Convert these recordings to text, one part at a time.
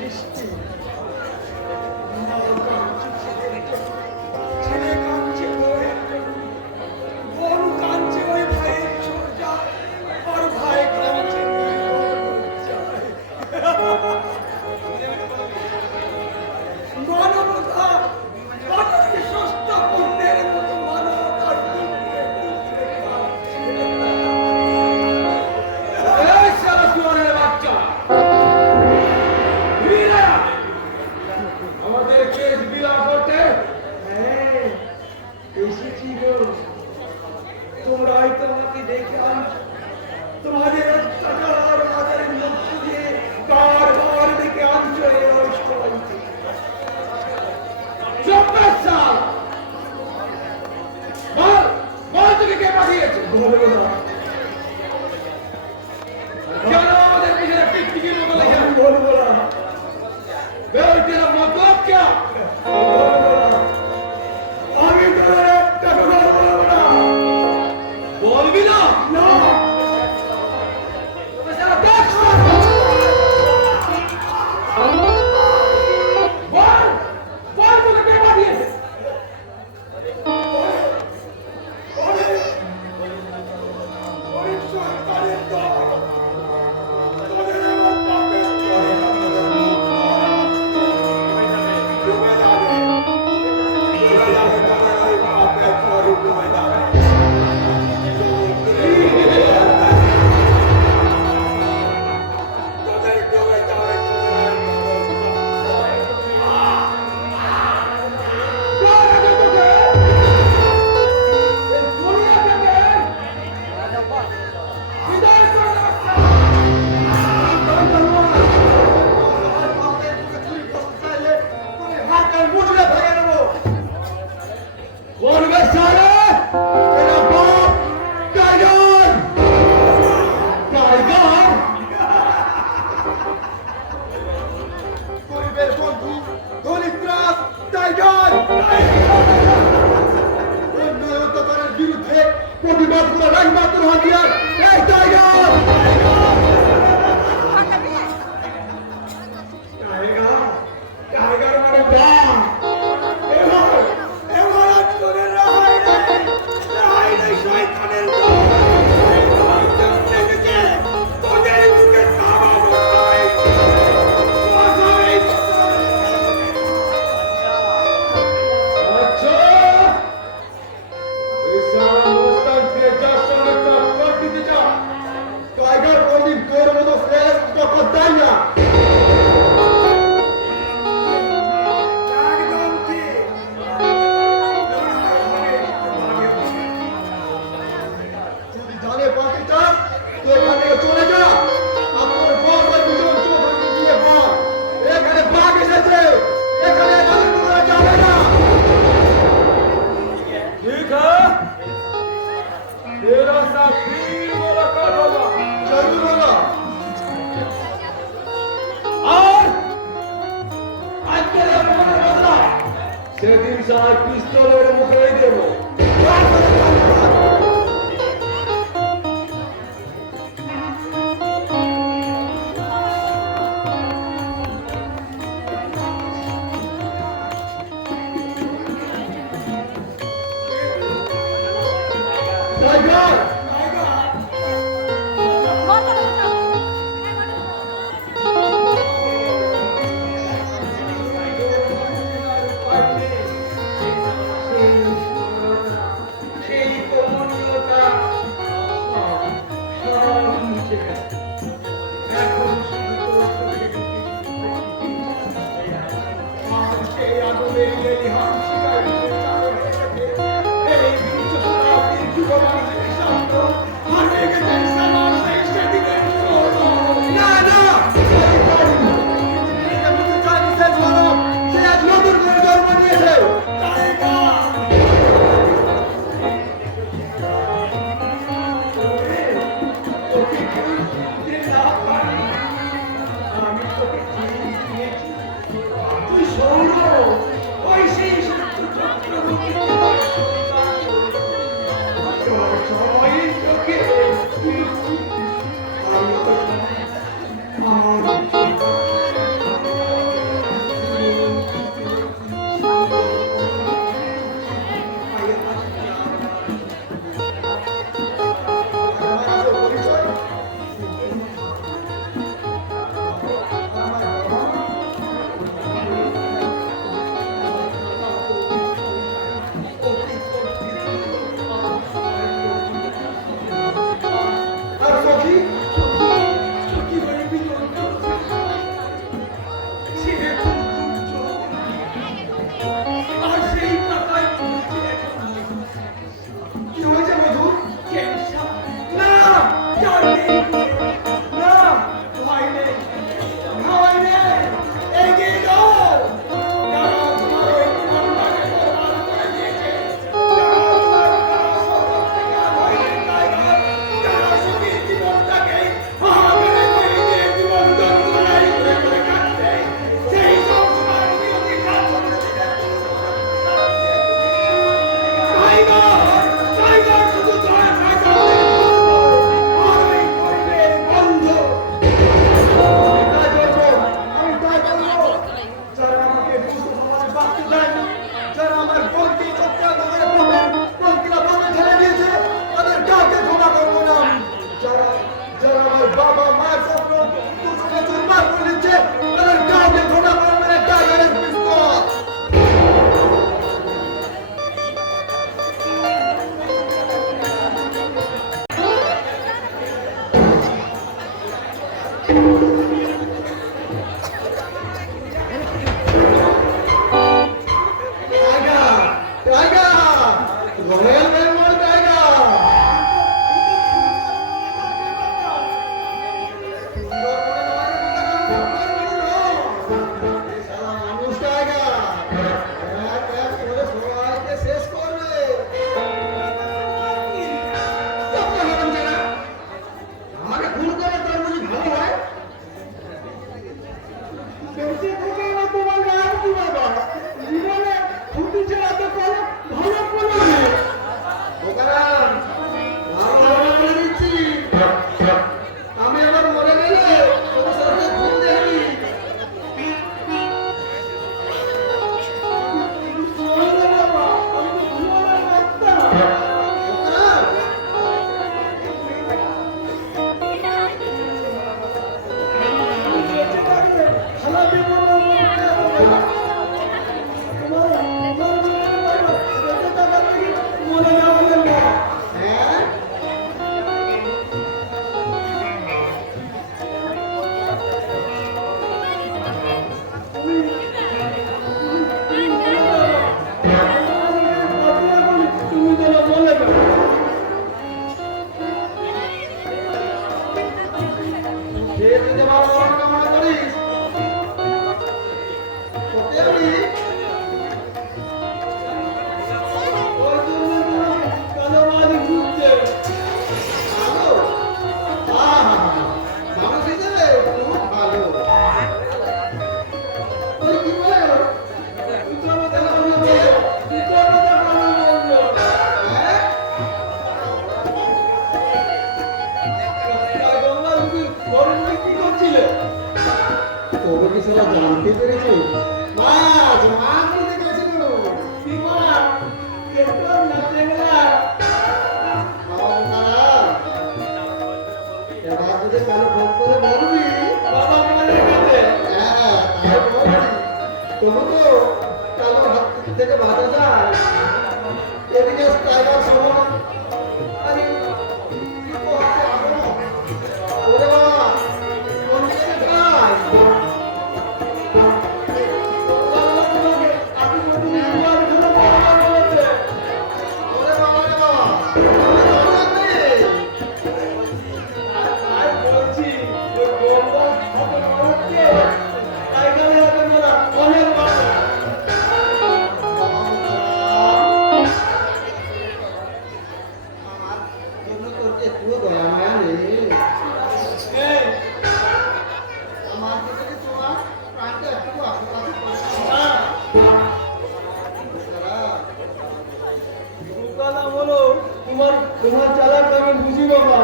সৃষ্টি ছেলে কাঁদছে বউয়ের জন্য, বউ কাঁদছে ওই ভাইয়ের সোজা, আর ভাই কাঁদছে মানবতা পাথরকে সস্তা পণ্যের মতো মানবতার আমাদের কেস বিলা করতে এসেছি গো। তোমরা হয়তো আমাকে দেখে আনছো, তোমাদের অত্যাচার আর আচারের মধ্য দিয়ে বারবার দেখে আনছো এই অষ্টমীতে। বল তোকে কে পাঠিয়েছে? বলবো না, কেন আমাদের পিছনে টিকটিকির মতো লেগে আমি বলবো না, বের তেরা মতলব क्या? বলবো না। আমি তোদের একটা কথা বলবো না। বলবি না? না, বেচারা দেখ বল বল তোকে কে পাঠিয়েছে? অনেক সরকারের দল তোদের এমন পাপের করে ডুবে যাবে, ডুবে যাবে, তোদের ওই পাপের করে ডুবে যাবে। তোদের ডুবে যাবে, कौन बेचारा तेरा बाप टाइगर टाइगर গরিবের বন্ধু দলিতরাজ টাইগার অন্যায়তার বিরুদ্ধে প্রতিবাদ করার একমাত্র হাতিয়ার এই টাইগার। টাইগার টাইগার মানে বাঘ। এবার এবার আর তোদের রেহাই নেই, রেহাই নেই শয়তানের দল। শয়তান দেখেছে তোদের মুখে থাবা বসাই বসাই। अच्छा ऐसा मुस्तक के जैसा का पट्टी दिखा টাইগার কোনদিন তোর মতো ফ্রেশ কথা দেয় না। একদম ঠিক। যদি জানে বাঁচতে চাস তো এখান থেকে চলে যা। আপনার বস আর দুজন চৌধুরীকে গিয়ে বল এখানে বাঘ এসেছে, এখানে রাজত্ব করা যাবে না। ठीक है तेरा साथ फिर मुलाकात होगा জরুর হলো। और आज के लिए मौन बदला সেদিন সার পিস্তলের মুখে দেব টাইগার সেই কমনীয়তা সব মুছে গেছে। এখন শুধু তোর চোখে সেই আগুনের লেলিহান শিকার এই বিশ্ব শতাব্দীর যুব মানুষের সামনে Tiger! Tiger! Royal Bengal Tiger! মানুষ টাইগার এক এক করে সবাইকে শেষ করবে। আমাকে ভুল করে তোর বুঝি ভালো হয়? বেঁচে থেকে না তোমার আর কি বাবা? জীবনে ফুটি ছাড়া তো কোনো ভালো কোনো নেই। ওকারাম, ভালো ভালো বলে দিচ্ছি। আমি আবার মরে গেলে তোর সাথে ঘুম দেখবি। ওরে বাবা, আমি তো ঘুমানোর বাচ্চা। ওকারাম, বেঁচে থাকলে খালা দেবো না, মরতে হবে না। হ্যাঁ তুমি তো বলে দাও। সে যদি ভালো ভালো কামনা করিস ওকে আমি ওই জন্য তোমাকে কালো মালি ঘুরছে। ভালো? আহা! মানুষ হিসেবে খুব ভালো। ওই কি বলে গেল? চলো দেখা হলো বলে। চলো দেখা হলো বললো। হ্যাঁ? গঙ্গা তুমি ঘরে বসে কি করছিলে? তবে কি সেটা জানতে পেরেছো? মাছ মাছ নিতে গেছিল। কি মাছ? কেটন না টেংরা? এবার যদি কালো ভোগ করে বলবি বাবা মরে গেছে। হ্যাঁ তাই বলবি। তবু তো কালো হাত থেকে বাঁচা যায়। এদিকে টাইগার শোন। আরে কি করছে আরো? ওরে বাবা কোন দিকে খায়? তোমার চালাক আমি বুঝি বাবা।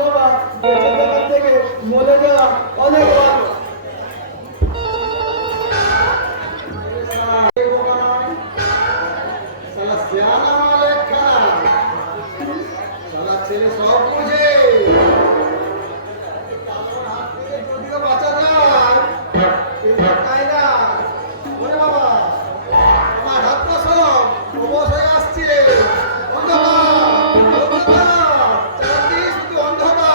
বাবা বেঁচে থাকার থেকে মরে যাওয়া অনেক ভালো। শালা সিয়ানা মালেক খানা। শালা ছেলে সব বুঝে। কালোর হাত থেকে যদিও বাঁচা যায় কিন্তু তাই না। ওরে বাবা আমার হাত পা সব অবশ্যই আসছে। অন্ধকার অন্ধকার চারদিকে শুধু অন্ধকার।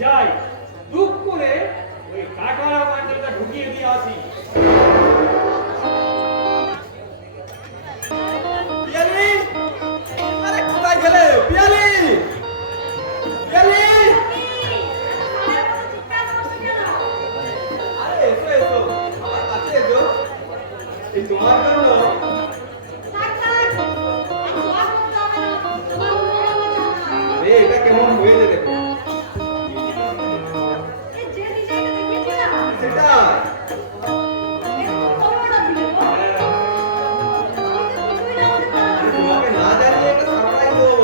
যাই দুঃখ করে ওই কাকারা বান্ডেলটা ঢুকিয়ে দিয়ে আসি। পিয়ালি, আরে কোথায় গেলে পিয়ালি? পিয়ালি, আরে এসো এসো, আমার কাছে এসো। এই তোমার জন্য আরে এটা কেমন হয়েছে দেখো। সেটা তোমাকে না জানিয়ে একটা সারপ্রাইজ দেবো।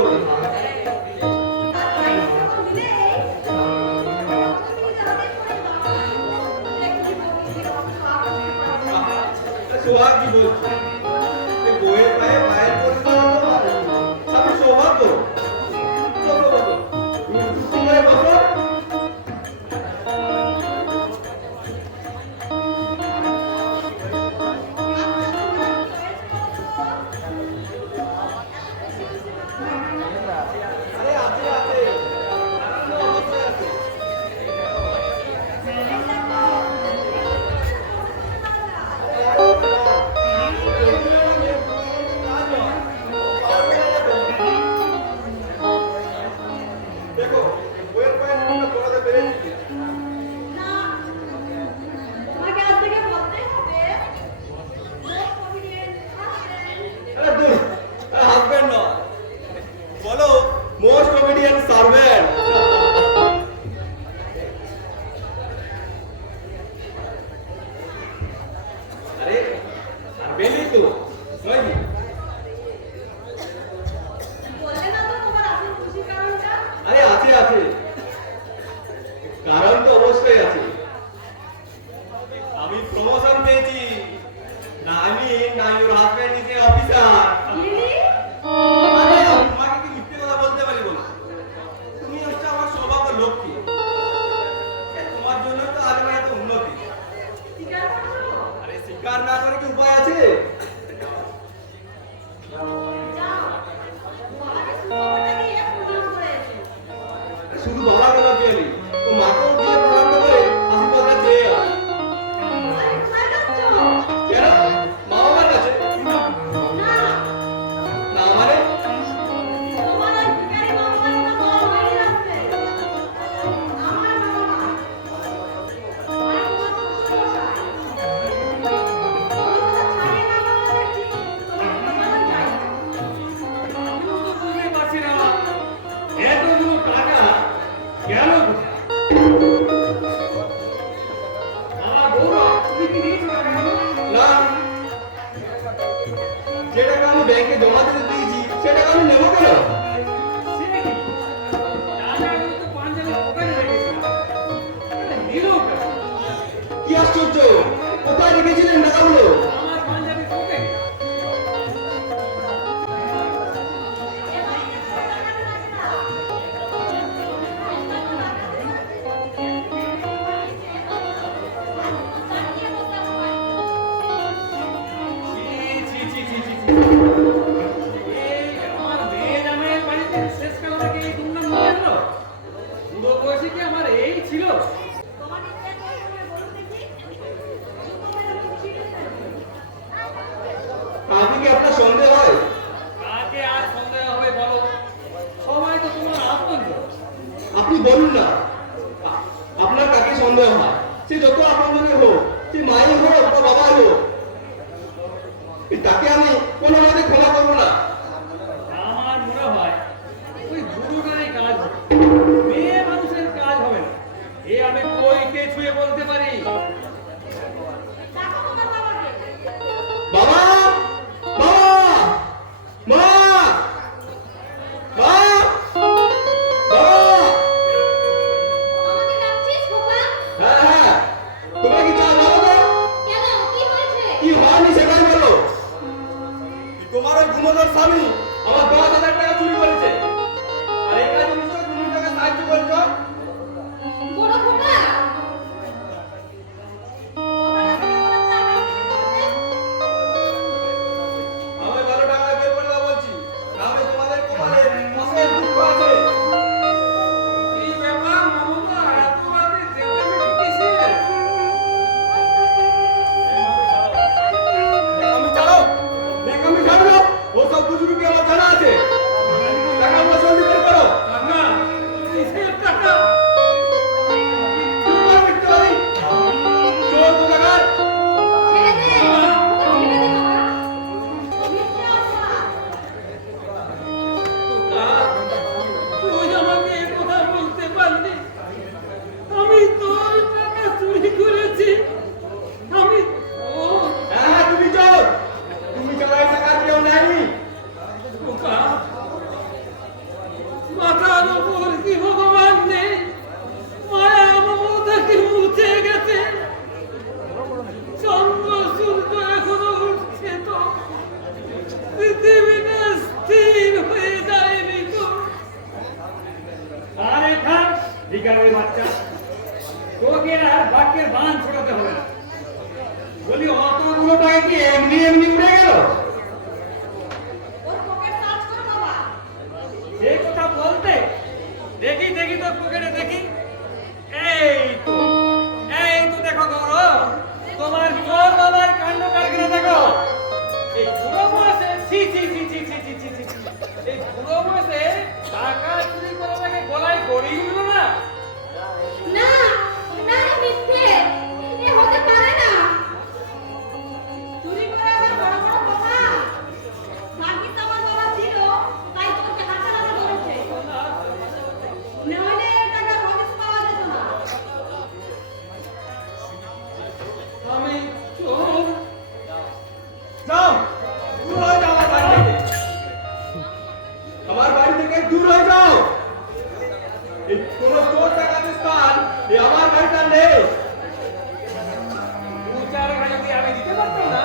সোহাগী বলছি। এ বইয়ের পায়ে পায়ের পরিষ্কার স্বামী সৌভাগ্য। চলো বাবু, তুমি চুপ করে বসো। আরে আছে আছে, অবশ্যই আছে। দেখো বইয়ের পায়ে নুনটা পড়াতে পেরেছি। না, তোমাকে আজ থেকে বলতে হবে। Most convenient husband. আরে দূর, হাজবেন্ড নয়, বলো মোস্ট কমেডিয়ান সার্ভেন্ট। আরে সার্ভেন্টই তো নয় কি? বললে না তো তোমার আসল খুশির কারণটা? আরে আছে আছে, কারণ তো অবশ্যই আছে। আমি প্রমোশন পেয়েছি। না আমি না your husband is a officer. Really? আরে তোমাকে কি মিথ্যে কথা বলতে পারি বলো? তুমি হচ্ছে আমার সৌভাগ্য লক্ষ্মী। তোমার জন্য তো আজ আমার এত উন্নতি। স্বীকার করছো? আরে স্বীকার না করে কি উপায় আছে? যাও, বাবাকে সুখবরটা দিয়ে প্রণাম করে এসো। শুধু বাবাকে না পেয়ে ও মাকেও দিয়ে প্রণাম করে আশীর্বাদটা চেয়ে আয়। আরে কোথায় যাচ্ছ? কেন? মা বাবার কাছে? না, না মানে? তোমার ওই ভিখারি বাবার না বড় হয়ে যাচ্ছে। আমার বাবা মা। আর তোমার শ্বশুরমশাই। ওরা ছাড়িয়ে না বলা দেখছি, তোমার বাবা যাই। আমিও তো বুঝতে পারছি না এতগুলো টাকা গেল কোথায়? আমার বউরা তুমি কি নিয়েছো টাকাগুলো? না, যে টাকা আমি ব্যাংকে জমা দিতে দিয়েছি সে টাকা আমি নেবো কেন? সে কি? টাকাগুলো তো পাঞ্জাবের দোকানে রেখেছিলাম। আরে নিল কেন? কি আশ্চর্য, কোথায় রেখেছিলেন টাকাগুলো? আমার পাঞ্জাবি পকেটে। ছি, ছি, ছি, ছি, ছি। এই আমার মেয়ে জামাইয়ের বাড়িতে শেষকাল থেকে এই দুর্নাম নিয়ে এলো? বুড়ো বয়সে কি আমার এই ছিল? আপনি কি আপনার সন্দেহ হয়? কাকে আর সন্দেহ হবে বলো? সবাই তো তোমার আপনজন। আপনি বলুন না, আপনার কাকে সন্দেহ হয়? সে যত আপনজনের হোক, সে মাই হোক বা বাবাই হোক, তাকে আমি কোনো মতে ক্ষমা করবো না। আমার মনে হয় ওই বুড়োটারই কাজ হবে। মেয়ে মানুষের কাজ হবে না। এ আমি কইকে ছুঁয়ে বলতে পারি। বাবা, মা, মা, মা, বাবা। হ্যাঁ হ্যাঁ, তোমরা কি চাও বলো তো? কি হয়নি সেটাই বলো। তোমার ওই ঘুমোনোর স্বামী আমার 10,000 টাকা চুরি করেছে, আর এই কাজে নিশ্চয়ই তুমি তাকে সাহায্য করছো। আমি ভালো টাকা বের করে দাও বলছি, নাহলে তোমাদের কপালে অশেষ দুঃখ আছে। এই ব্যাপার মমতা এত রাতে চেঁচামেচি কিসের? আমি ছাড়ো, আমি ছাড়ো, ও সব বুঝুরুকি আমার জানা আছে। অতগুলো টাকা কি এমনি এমনি উড়ে গেল? ওর পকেট সার্চ করো বাবা। এই কথা বলতে দেখি দেখি তোর পকেটে দেখি। এই তো দেখো গৌরব, তোমার চোর বাবার কাণ্ড কারখানা দেখো। এই বুড়ো বয়সে ছি ছি ছি ছি ছি ছি ছি ছি ছি। এই বুড়ো বয়সে টাকা চুরি করার আগে গলায় গড়ি উঠলো না? না না মিথ্যে, এ হতে পারে না। চুরি করে আমার বড় বড় বাবা, ভাগ্যিস আমার বাবা ছিল, তাই তোকে হাতে হাতে ধরেছে। নাহলে এ টাকা হদিস পাওয়া যেত না। আমি চোর? যাও, দূর হয়ে যাও আমার বাড়ি থেকে। আমার বাড়ি থেকে দূর হয়ে যাও। এই কোন চোর ডাকাতের স্থান এই আমার বাড়িতে নেই। দু চার ঘা যদি আমি দিতে পারতাম না,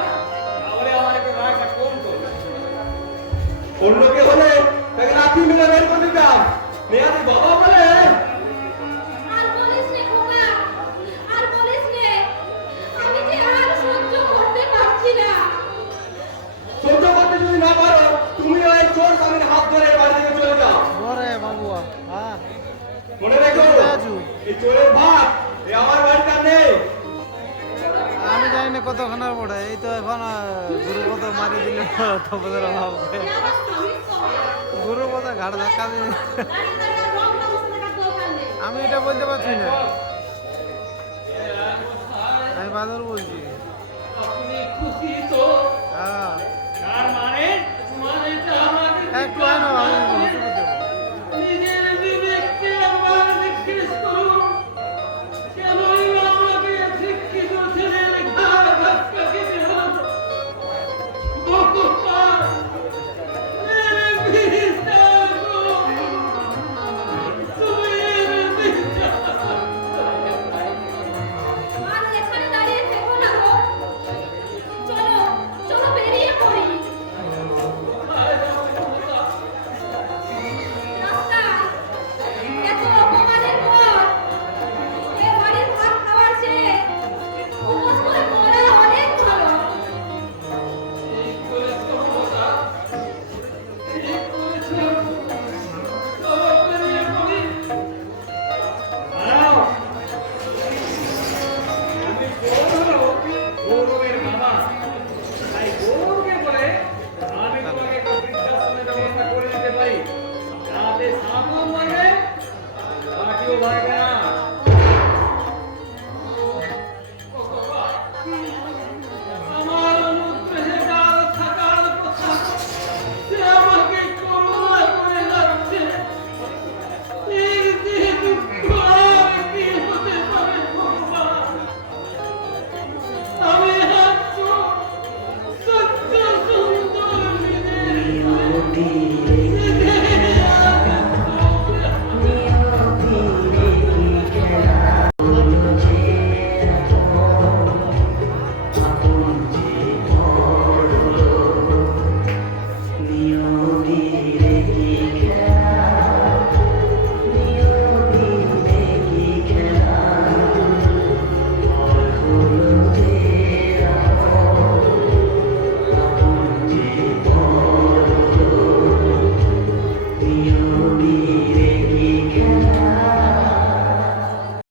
তাহলে আমার একটু রাগটা কম করতো। অন্য কে হলে তাকে লাঠি মেরে বের করে দিতাম। মেয়াদি বাবা বলে আর বলিস নে খোকা, আর বলিস নে, আমি যে আর সহ্য করতে পারছি না। সহ্য করতে যদি না পারো, তুমি ওই চোর স্বামীর হাত ধরে এই বাড়ি থেকে চলে যাও। ঘরে বাবুয়া হ্যাঁ মনে রেখো, রাজু। এই চোরের ভাত এই আমার বাড়িতে আর নেই। আমি জানি না কতক্ষণের পরে এই তো এখন গুরু কত মারি দিলে তোমাদের ভাববে এ আমার স্বামীর কথা। গুরু কত ঘাট ধাক্কা দিয়ে দাঁড়িয়ে দাঁড়িয়ে রং তামাশা দেখার দরকার নেই। আমি এটা বলতে পারছি না আমি বাদর বলছি আপনি খুশি তো?